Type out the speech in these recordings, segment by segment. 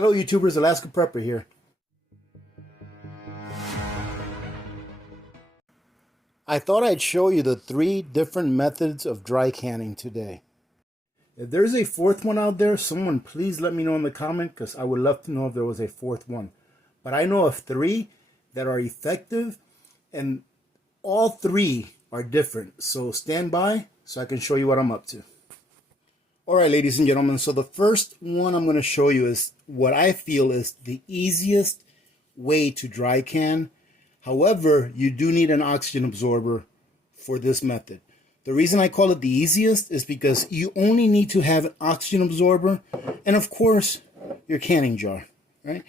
Hello YouTubers, Alaska Prepper here. I thought I'd show you the 3 different methods of dry canning today. If there's a 4th one out there, someone please let me know in the comment, because I would love to know if there was a 4th one. But I know of 3 that are effective, and all 3 are different. So stand by so I can show you what I'm up to. Alright ladies and gentlemen, so the first one I'm going to show you is what I feel is the easiest way to dry can. However, you do need an oxygen absorber for this method. The reason I call it the easiest is because you only need to have an oxygen absorber and of course your canning jar, right?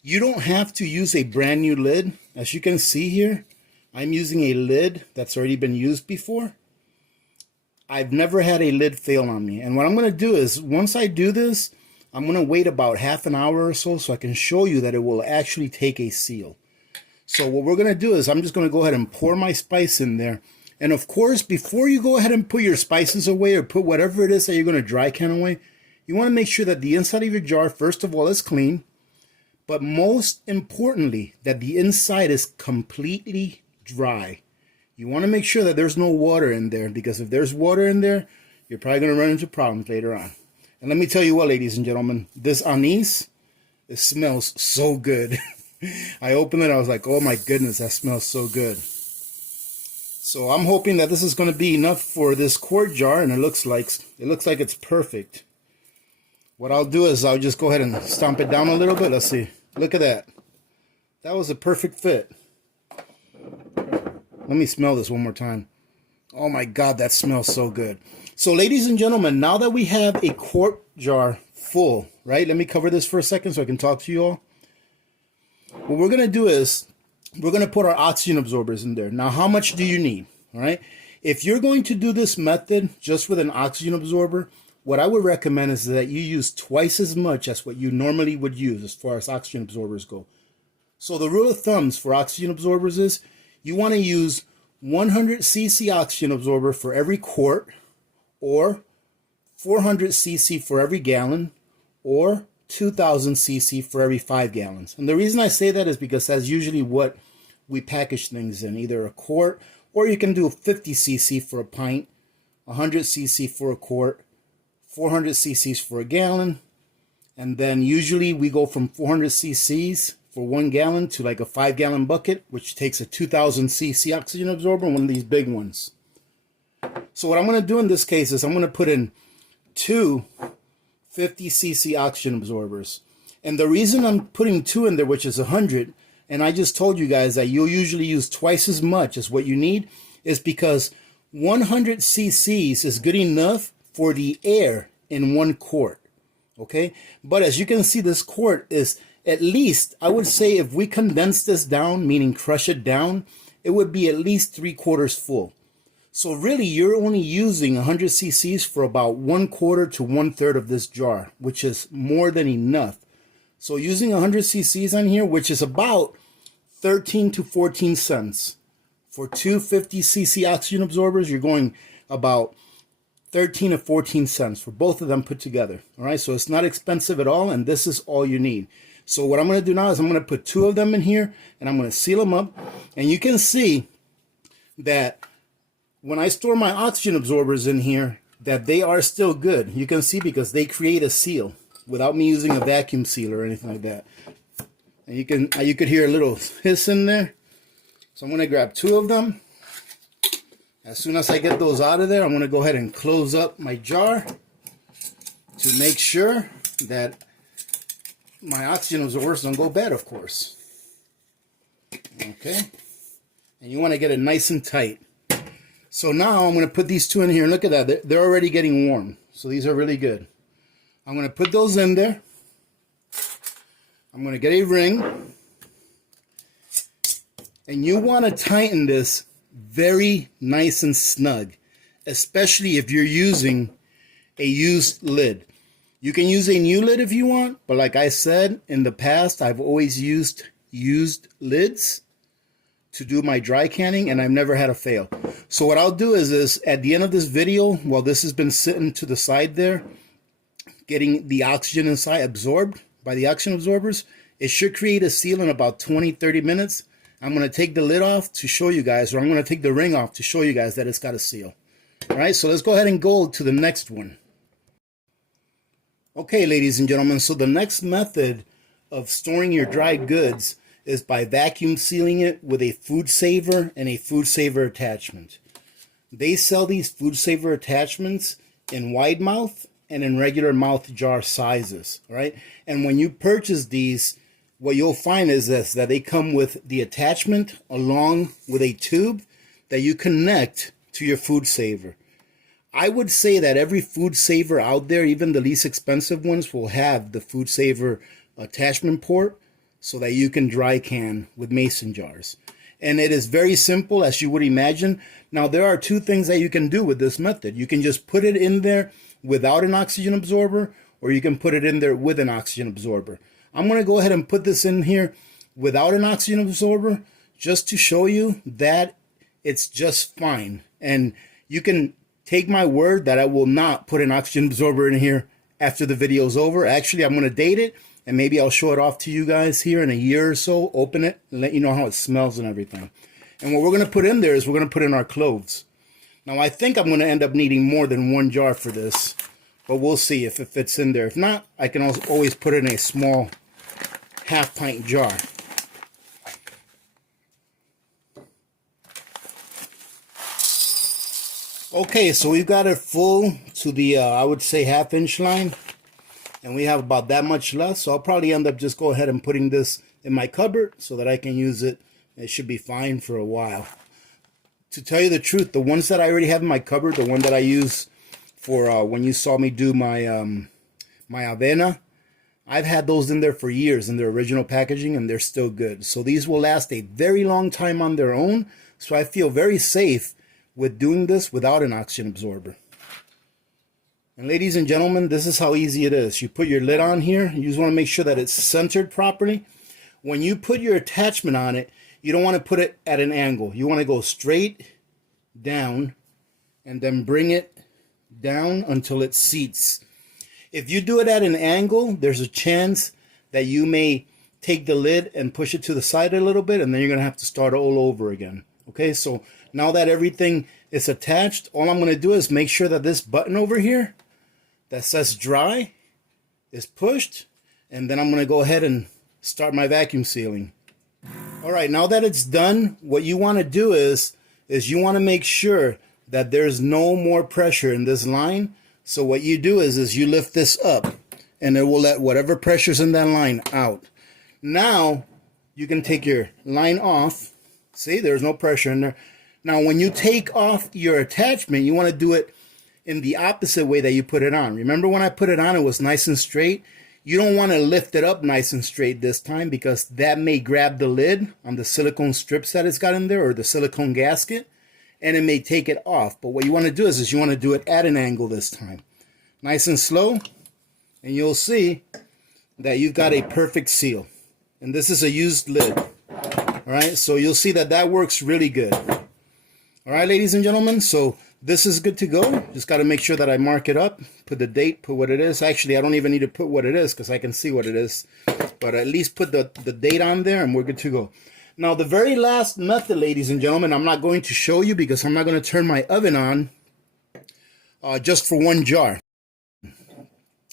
You don't have to use a brand new lid. As you can see here, I'm using a lid that's already been used before. I've never had a lid fail on me. And what I'm going to do is, once I do this, I'm going to wait about half an hour or so I can show you that it will actually take a seal. So what we're going to do is I'm just going to go ahead and pour my spice in there. And of course, before you go ahead and put your spices away or put whatever it is that you're going to dry can away, you want to make sure that the inside of your jar, first of all, is clean. But most importantly, that the inside is completely dry. You want to make sure that there's no water in there, because if there's water in there, you're probably going to run into problems later on. And let me tell you what, ladies and gentlemen, this anise, it smells so good. I opened it, I was like, oh my goodness, that smells so good. So I'm hoping that this is going to be enough for this quart jar, and it looks like it's perfect. What I'll do is I'll just go ahead and stomp it down a little bit. Let's see. Look at that. That was a perfect fit. Let me smell this one more time. Oh my God, that smells so good. So ladies and gentlemen, now that we have a quart jar full, right? Let me cover this for a second so I can talk to you all. What we're going to do is we're going to put our oxygen absorbers in there. Now, how much do you need? All right. If you're going to do this method just with an oxygen absorber, what I would recommend is that you use twice as much as what you normally would use as far as oxygen absorbers go. So the rule of thumbs for oxygen absorbers is you want to use 100 cc oxygen absorber for every quart, or 400 cc for every gallon, or 2000 cc for every 5 gallons. And the reason I say that is because that's usually what we package things in, either a quart, or you can do 50 cc for a pint, 100 cc for a quart, 400 cc's for a gallon, and then usually we go from 400 cc's for 1 gallon to like a 5-gallon bucket, which takes a 2000 cc oxygen absorber, one of these big ones. So what I'm going to do in this case is I'm going to put in 2 50 cc oxygen absorbers. And the reason I'm putting 2 in there, which is 100, and I just told you guys that you'll usually use twice as much as what you need, is because 100 cc's is good enough for the air in 1 quart. Okay? But as you can see, this quart is at least, I would say, if we condense this down, meaning crush it down, it would be at least 3/4 full. So really, you're only using 100 cc's for about 1/4 to 1/3 of this jar, which is more than enough. So using 100 cc's on here, which is about 13 to 14 cents. For 2 50 cc oxygen absorbers, you're going about 13 to 14 cents for both of them put together. All right, so it's not expensive at all, and this is all you need. So what I'm going to do now is I'm going to put 2 of them in here, and I'm going to seal them up. And you can see that when I store my oxygen absorbers in here, that they are still good. You can see because they create a seal without me using a vacuum sealer or anything like that. And you could hear a little hiss in there. So I'm going to grab 2 of them. As soon as I get those out of there, I'm going to go ahead and close up my jar to make sure that my oxygen absorbers don't go bad, of course. Okay. And you want to get it nice and tight. So now I'm going to put these 2 in here. And look at that. They're already getting warm. So these are really good. I'm going to put those in there. I'm going to get a ring. And you want to tighten this very nice and snug, especially if you're using a used lid. You can use a new lid if you want, but like I said in the past, I've always used lids to do my dry canning, and I've never had a fail. So what I'll do is at the end of this video, while this has been sitting to the side there, getting the oxygen inside absorbed, by the oxygen absorbers, it should create a seal in about 20-30 minutes. I'm going to take the lid off to show you guys, or I'm going to take the ring off to show you guys that it's got a seal. All right, so let's go ahead and go to the next one. Okay, ladies and gentlemen, so the next method of storing your dry goods is by vacuum sealing it with a food saver and a food saver attachment. They sell these food saver attachments in wide mouth and in regular mouth jar sizes, right? And when you purchase these, what you'll find is this, that they come with the attachment along with a tube that you connect to your food saver. I would say that every food saver out there, even the least expensive ones, will have the food saver attachment port so that you can dry can with mason jars. And it is very simple, as you would imagine. Now, there are two things that you can do with this method. You can just put it in there without an oxygen absorber, or you can put it in there with an oxygen absorber. I'm going to go ahead and put this in here without an oxygen absorber just to show you that it's just fine. And you can take my word that I will not put an oxygen absorber in here after the video is over. Actually, I'm going to date it, and maybe I'll show it off to you guys here in a year or so, open it, and let you know how it smells and everything. And what we're going to put in there is we're going to put in our cloves. Now, I think I'm going to end up needing more than one jar for this, but we'll see if it fits in there. If not, I can always put it in a small half-pint jar. Okay, so we've got it full to the, I would say, half-inch line. And we have about that much left. So I'll probably end up just go ahead and putting this in my cupboard so that I can use it. It should be fine for a while. To tell you the truth, the ones that I already have in my cupboard, the one that I use for when you saw me do my my avena, I've had those in there for years in their original packaging, and they're still good. So these will last a very long time on their own. So I feel very safe with doing this without an oxygen absorber. And ladies and gentlemen, this is how easy it is. You put your lid on here. You just want to make sure that it's centered properly. When you put your attachment on it, you don't want to put it at an angle. You want to go straight down and then bring it down until it seats. If you do it at an angle, there's a chance that you may take the lid and push it to the side a little bit, and then you're going to have to start all over again. Okay, so now that everything is attached, all I'm going to do is make sure that this button over here that says dry is pushed, and then I'm going to go ahead and start my vacuum sealing. All right, now that it's done, what you want to do is you want to make sure that there's no more pressure in this line. So what you do is you lift this up, and it will let whatever pressure's in that line out. Now you can take your line off. See, there's no pressure in there. Now, when you take off your attachment, you want to do it in the opposite way that you put it on. Remember when I put it on, it was nice and straight. You don't want to lift it up nice and straight this time, because that may grab the lid on the silicone strips that it's got in there, or the silicone gasket, and it may take it off. But what you want to do is you want to do it at an angle this time. Nice and slow, and you'll see that you've got a perfect seal. And this is a used lid. All right, so you'll see that that works really good. All right, ladies and gentlemen, so this is good to go. Just got to make sure that I mark it up, put the date, put what it is. Actually, I don't even need to put what it is because I can see what it is. But at least put the date on there, and we're good to go. Now, the very last method, ladies and gentlemen, I'm not going to show you because I'm not going to turn my oven on just for one jar.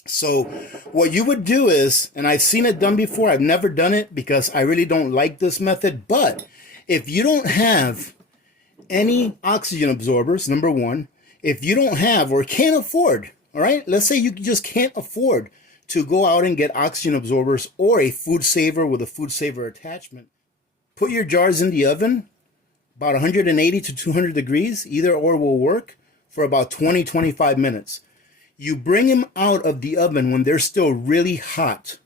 So what you would do is, and I've seen it done before, I've never done it because I really don't like this method, but if you don't have any oxygen absorbers, number one, if you don't have or can't afford, all right, let's say you just can't afford to go out and get oxygen absorbers or a food saver with a food saver attachment, put your jars in the oven about 180 to 200 degrees, either or will work, for about 20-25 minutes. You bring them out of the oven when they're still really hot,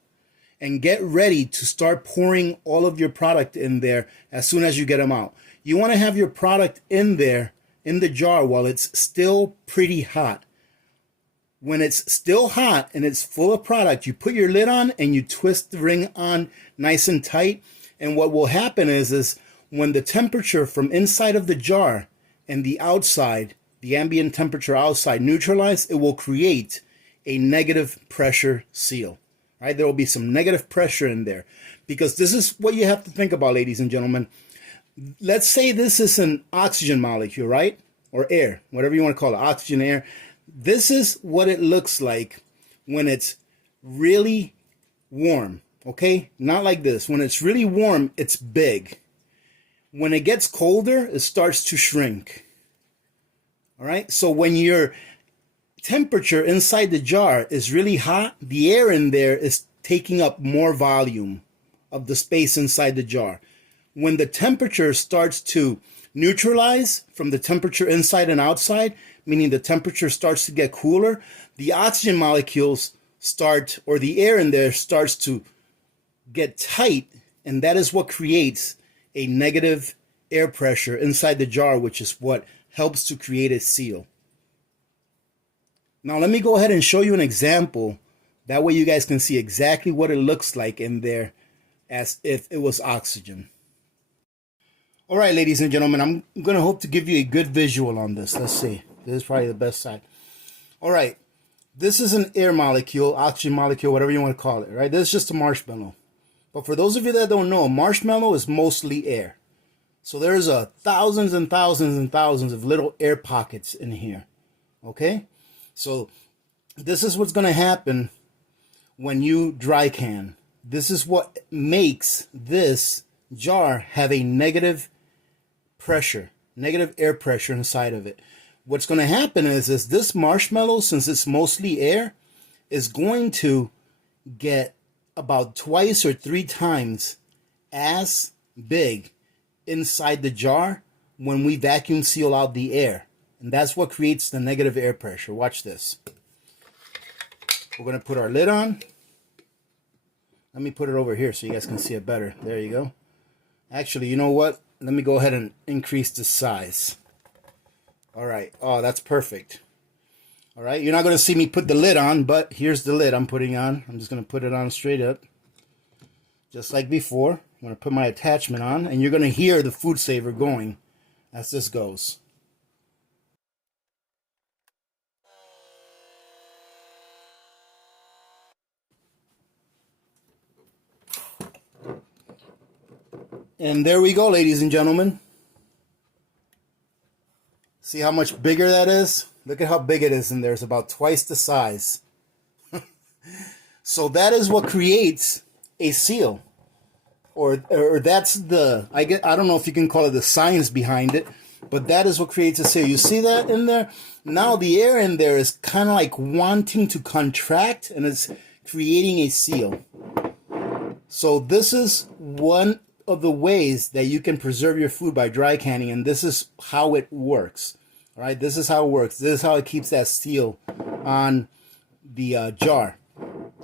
and get ready to start pouring all of your product in there as soon as you get them out. You want to have your product in there, in the jar, while it's still pretty hot. When it's still hot and it's full of product, you put your lid on and you twist the ring on nice and tight. And what will happen is when the temperature from inside of the jar and the outside, the ambient temperature outside neutralize, it will create a negative pressure seal. right? There will be some negative pressure in there, because this is what you have to think about, ladies and gentlemen. Let's say this is an oxygen molecule, right? Or air, whatever you want to call it, oxygen, air. This is what it looks like when it's really warm, okay? Not like this. When it's really warm, it's big. When it gets colder, it starts to shrink. All right? So when your temperature inside the jar is really hot, the air in there is taking up more volume of the space inside the jar. When the temperature starts to neutralize from the temperature inside and outside, meaning the temperature starts to get cooler, the oxygen molecules start, or the air in there starts to get tight, and that is what creates a negative air pressure inside the jar, which is what helps to create a seal. Now let me go ahead and show you an example. That way you guys can see exactly what it looks like in there as if it was oxygen. All right, ladies and gentlemen, I'm going to hope to give you a good visual on this. Let's see. This is probably the best side. All right. This is an air molecule, oxygen molecule, whatever you want to call it, right? This is just a marshmallow. But for those of you that don't know, marshmallow is mostly air. So there's thousands and thousands and thousands of little air pockets in here. Okay? So this is what's going to happen when you dry can. This is what makes this jar have a negative pressure, negative air pressure inside of it. What's going to happen is this marshmallow, since it's mostly air, is going to get about twice or 3 times as big inside the jar when we vacuum seal out the air. And that's what creates the negative air pressure. Watch this. We're going to put our lid on. Let me put it over here so you guys can see it better. There you go. Actually, you know what? Let me go ahead and increase the size. All right. Oh, that's perfect. All right. You're not going to see me put the lid on, but here's the lid I'm putting on. I'm just going to put it on straight up. Just like before. I'm going to put my attachment on, and you're going to hear the food saver going as this goes. And there we go, ladies and gentlemen. See how much bigger that is? Look at how big it is in there. It's about twice the size. So that is what creates a seal. Or that's the, I don't know if you can call it the science behind it, but that is what creates a seal. You see that in there? Now the air in there is kind of like wanting to contract, and it's creating a seal. So this is one of the ways that you can preserve your food by dry canning, and this is how it works. All right, this is how it works. This is how it keeps that seal on the jar.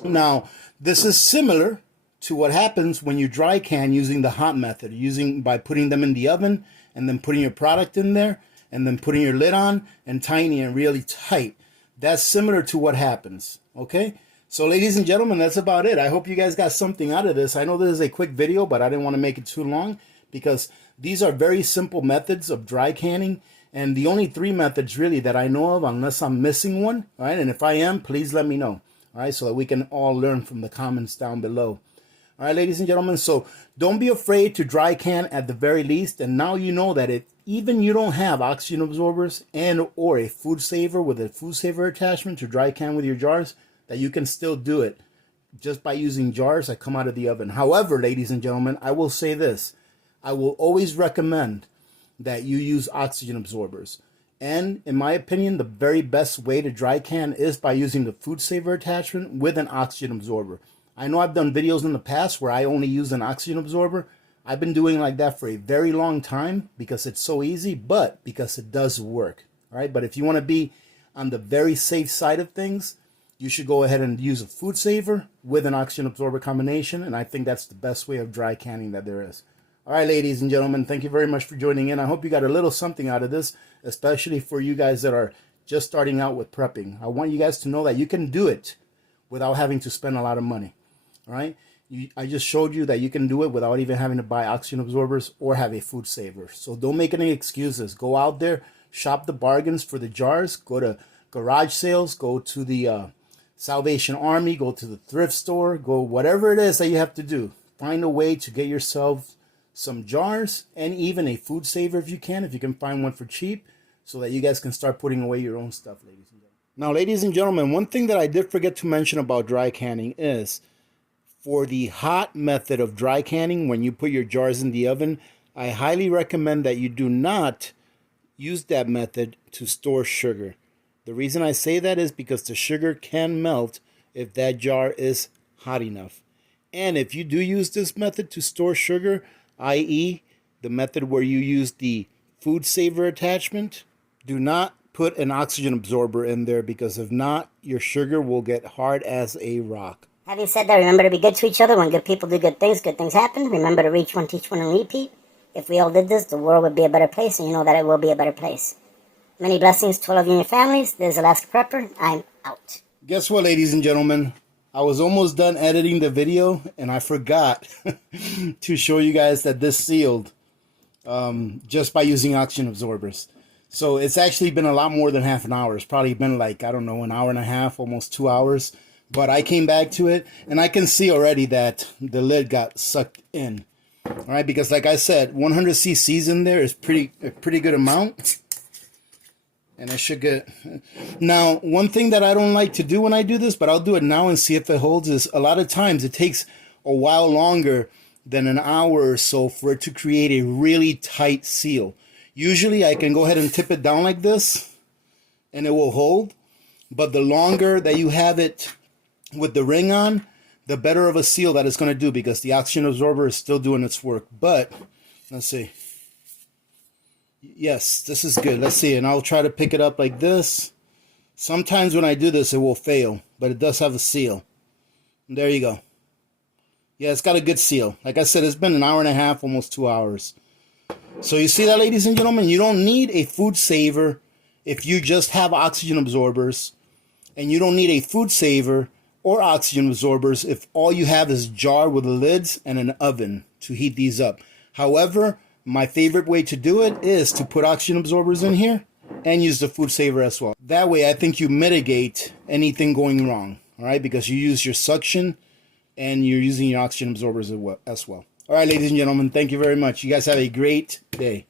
Now, this is similar to what happens when you dry can using the hot method, by putting them in the oven and then putting your product in there and then putting your lid on and tying it really tight. That's similar to what happens. Okay. So ladies and gentlemen, that's about it. I hope you guys got something out of this. I know this is a quick video, but I didn't want to make it too long because these are very simple methods of dry canning, and the only 3 methods really that I know of, unless I'm missing one. All right, and if I am, please let me know. All right, so that we can all learn from the comments down below. All right, ladies and gentlemen, so don't be afraid to dry can at the very least. And now you know that if even you don't have oxygen absorbers and or a food saver with a food saver attachment to dry can with your jars, that you can still do it just by using jars that come out of the oven. However, ladies and gentlemen, I will say this. I will always recommend that you use oxygen absorbers. And in my opinion, the very best way to dry can is by using the food saver attachment with an oxygen absorber. I know I've done videos in the past where I only use an oxygen absorber. I've been doing like that for a very long time because it's so easy, but because it does work. All right, but if you want to be on the very safe side of things, you should go ahead and use a food saver with an oxygen absorber combination, and I think that's the best way of dry canning that there is. All right, ladies and gentlemen, thank you very much for joining in. I hope you got a little something out of this, especially for you guys that are just starting out with prepping. I want you guys to know that you can do it without having to spend a lot of money. All right, I just showed you that you can do it without even having to buy oxygen absorbers or have a food saver. So don't make any excuses. Go out there, shop the bargains for the jars, go to garage sales, go to the Salvation Army, go to the thrift store, go whatever it is that you have to do. Find a way to get yourself some jars and even a food saver if you can find one for cheap, so that you guys can start putting away your own stuff, ladies and gentlemen. Now, ladies and gentlemen, one thing that I did forget to mention about dry canning is for the hot method of dry canning, when you put your jars in the oven, I highly recommend that you do not use that method to store sugar. The reason I say that is because the sugar can melt if that jar is hot enough. And if you do use this method to store sugar, i.e. the method where you use the food saver attachment, do not put an oxygen absorber in there, because if not, your sugar will get hard as a rock. Having said that, remember to be good to each other. When good people do good things happen. Remember to reach one, teach one, and repeat. If we all did this, the world would be a better place, and you know that it will be a better place. Many blessings to all of you and your families. This is Alaska Prepper. I'm out. Guess what, ladies and gentlemen? I was almost done editing the video, and I forgot to show you guys that this sealed just by using oxygen absorbers. So it's actually been a lot more than half an hour. It's probably been like, I don't know, an hour and a half, almost 2 hours. But I came back to it, and I can see already that the lid got sucked in. All right, because like I said, 100 cc's in there is a pretty good amount. And I should get... Now, one thing that I don't like to do when I do this, but I'll do it now and see if it holds, is a lot of times it takes a while longer than an hour or so for it to create a really tight seal. Usually I can go ahead and tip it down like this and it will hold. But the longer that you have it with the ring on, the better of a seal that it's going to do, because the oxygen absorber is still doing its work. But, let's see. Yes, this is good. Let's see. And I'll try to pick it up like this. Sometimes when I do this, it will fail, but it does have a seal. And there you go. Yeah, it's got a good seal. Like I said, it's been an hour and a half, almost 2 hours. So you see that, ladies and gentlemen? You don't need a food saver if you just have oxygen absorbers. And you don't need a food saver or oxygen absorbers if all you have is a jar with lids and an oven to heat these up. However, my favorite way to do it is to put oxygen absorbers in here and use the food saver as well. That way, I think you mitigate anything going wrong, all right? Because you use your suction and you're using your oxygen absorbers as well. All right, ladies and gentlemen, thank you very much. You guys have a great day.